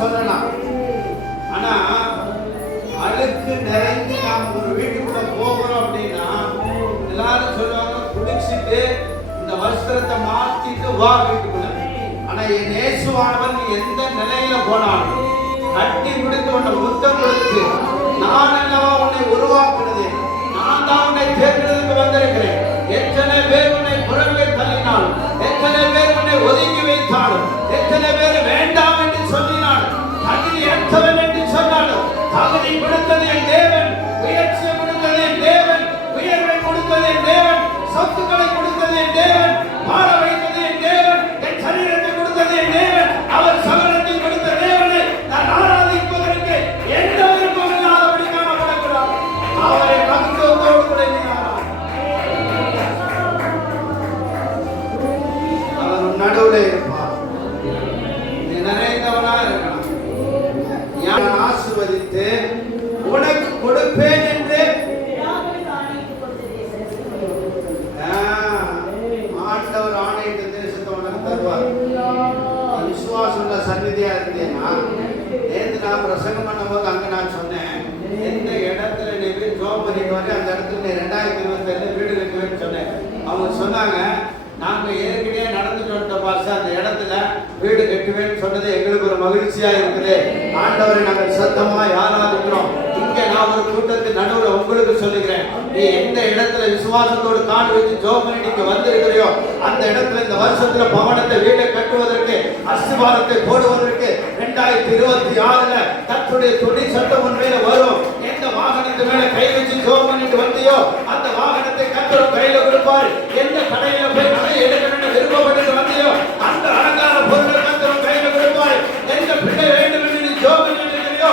சொல்லலாம். ஆனா அழுக்கு நிறைந்து நாம் ஒரு வீட்டுக்குள்ள போகிறோம் அப்படின்னா எல்லாரும் சொல்லுவாங்க, குளிச்சுட்டு இந்த வஸ்திரத்தை மாத்திட்டு வா வீட்டுக்குள்ள. ஆனா என் இயேசுவானவர் நீ எந்த நிலையில போனாலும் கட்டி பிடித்து உன்னை முத்தம் கொடுத்து, நான் அல்லவா உன்னை உருவாக்குனது, நான் தான் உன்னை தேர்ந்தெடுத்து வந்திருக்கிறேன். எத்தனை பேர் உன்னை புறம்பே தள்ளினாலும், எத்தனை பேர் உன்னை ஒதுக்கி வைத்தாலும், எத்தனை பேர் வேண்டாம் என்று சொல்லினாலும், தகுதி ஏற்றவன் என்று சொன்னாலும், தகுதி கொடுத்தது என் தேவன், உயர்ச்சியை கொடுத்தது என் தேவன், உயர்வை கொடுத்தது என் தேவன், சொத்துக்களை கொடுத்தது என் தேவன், வாழ வைத்தது என் தேவன், என் சரீரத்தை கொடுத்தது என் தேவன். அவர் சகலத்தை கொடுத்த தேவனை நான் ஆராதிப்பதற்கு எந்த விருப்பம் இல்லாதபடி காணப்படக்கூடாது. அவரை மகத்துவத்தோடு கூட அவர் நடுவில் இருப்பார். நிறைந்தவனா இருக்கலாம். நான் ஆசீர்வதித்து உனக்கு கொடுப்பேன் என்று ஆண்டவர் ஆணையிட்ட தேசத்தை உனக்கு தருவார். விசுவாசம் உள்ள சந்நிதியா இருந்தேன்னா, நேற்று நான் பிரசங்கம் பண்ணும்போது அங்க நான் சொன்னேன், எந்த இடத்துல நீ போய் ஜோம் பண்ணிட்டு வந்து அந்த இடத்துல நீ 2027 வீடு கட்டுவேன்னு சொன்னேன். அவங்க சொன்னாங்க, நாங்க ஏற்கனவே நடந்துட்டு வந்த பாச அந்த இடத்துல வீடு கட்டுவேன்னு சொன்னது எங்களுக்கு ஒரு மகிழ்ச்சியா இருக்குது. ஆண்டவரை நாங்கள் சத்தமா ஆராதிக்கிறோம். இங்க நான் ஒரு கூட்டத்தின் நடுவில் உங்களுக்கு சொல்லுகிறேன், நீ எந்த இடத்துல விசுவாசத்தோடு கால் வச்சு ஜோம் பண்ணி நீங்க வந்திருக்கிறையோ அந்த இடத்துல இந்த வருஷத்துல பவனத்தை வீட்டை கட்டுவதற்கு, அஸ்திவாரத்தை போடுவதற்கு 2026 கர்த்தருடைய துணி சட்டம் உண்மையில வரும். எந்த வாகனத்து மேல கை வச்சு ஜோம் பண்ணிட்டு வந்தியோ அந்த வாகனத்தை கர்த்தர் கையில கொடுப்பார். எந்த கடையில போய் நகை எடுக்கணும்னு விருப்பப்பட்டு வந்தியோ அந்த அலங்கார பொருளை கர்த்தர் கையில கொடுப்பார். எந்த பிள்ளை வேண்டும் என்று நீ ஜோம் பண்ணிட்டு இருக்கிறியோ